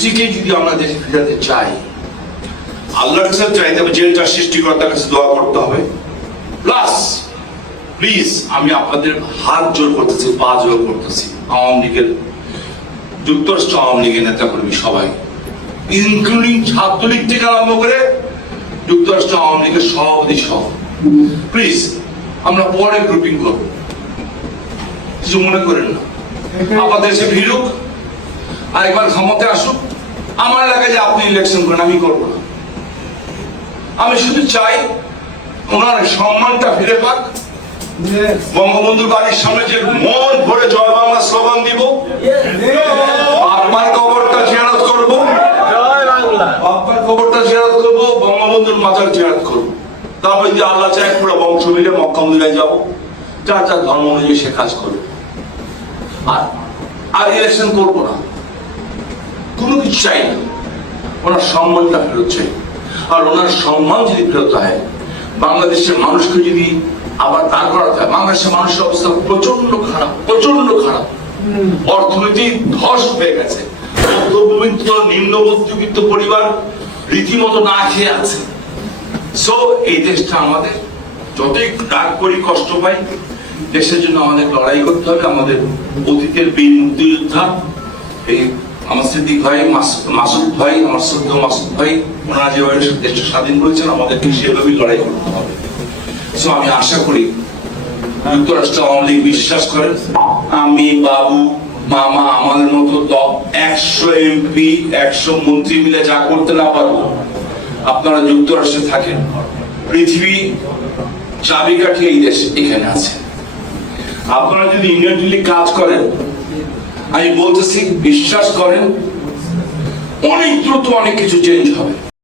ব্যক্তিকে যদি আমরা দেশে ফেরাতে চাই, আল্লাহর কাছে চাইতে হবে, জেলটা সৃষ্টিকর্তার কাছে দোয়া করতে হবে। প্লাস প্লিজ আমি আপনাদের হাত জোর করতেছি, পা জোর করতেছি, আওয়ামী লীগের, যুক্তরাষ্ট্র আওয়ামী লীগের নেতাকর্মী সবাই, ইনক্লুডিং ছাত্রলীগ থেকে আরম্ভ করে যুক্তরাষ্ট্র আওয়ামী লীগের সভাপতি সহ, প্লিজ আমরা পরে গ্রুপিং করব, কিছু মনে করেন না। আমাদের দেশে ভিড়ুক, আরেকবার ক্ষমতায় আসুক, আমার এলাকায় যে আপনি ইলেকশন করেন আমি করবো না। আমি শুধু চাই ওনার সম্মানটা ফিরে পাক। বঙ্গবন্ধুর বাড়ির সামনে যে মন ভরে জয় বাংলা স্লোগান দিব, আপনার কবরটা জিয়ারত করব, আপনার কবরটা জিয়ারত করব, বঙ্গবন্ধুর মাজার জিয়ারত করব। তারপরে যদি আল্লাহ চায় পুরো বংশ মিলে মক্কা মদিনায় যাবো, যার যার ধর্ম অনুযায়ী সে কাজ করবে। আর ইলেকশন করবো না, কোনো কিছু চাই না, ওনার সম্মানটা ফেরত চাই। আর ওনার সম্মান যদি ফেরত হয়, বাংলাদেশের মানুষকে যদি আবার দাঁড় করাতে হয়, বাংলাদেশের মানুষের অবস্থা প্রচন্ড খারাপ, প্রচন্ড খারাপ, অর্থনীতি ধস হয়ে গেছে, মধ্যবিত্ত নিম্ন মধ্যবিত্ত পরিবার রীতিমতো না খেয়ে আছে। সো এই দেশটা আমাদের, যতই রাগ করি কষ্ট পাই, দেশের জন্য আমাদের লড়াই করতে হবে। আমাদের অতীতের বীর মুক্তিযোদ্ধা এই আমার সিদ্দিক ভাই, মাসুদ ভাই, আমার শ্রদ্ধ মাসুদ ভাই, ওনারা যেভাবে দেশটা স্বাধীন করেছেন, আমাদেরকে সেভাবেই লড়াই করতে হবে। সো আমি আশা করি যুক্তরাষ্ট্র আওয়ামী লীগ বিশ্বাস করেন, আমি, বাবু, মামা, আমাদের মতো 100 এমপি 100 মন্ত্রী মিলে যা করতে না পারবো, আপনারা যুক্তরাষ্ট্রে থাকেন, পৃথিবী চাবিকাঠি এই দেশ এখানে আছে। আপনারা যদি ইমিডিয়েটলি কাজ করেন, আমি বলতেছি বিশ্বাস করেন, অনেক দ্রুত অনেক কিছু চেঞ্জ হবে।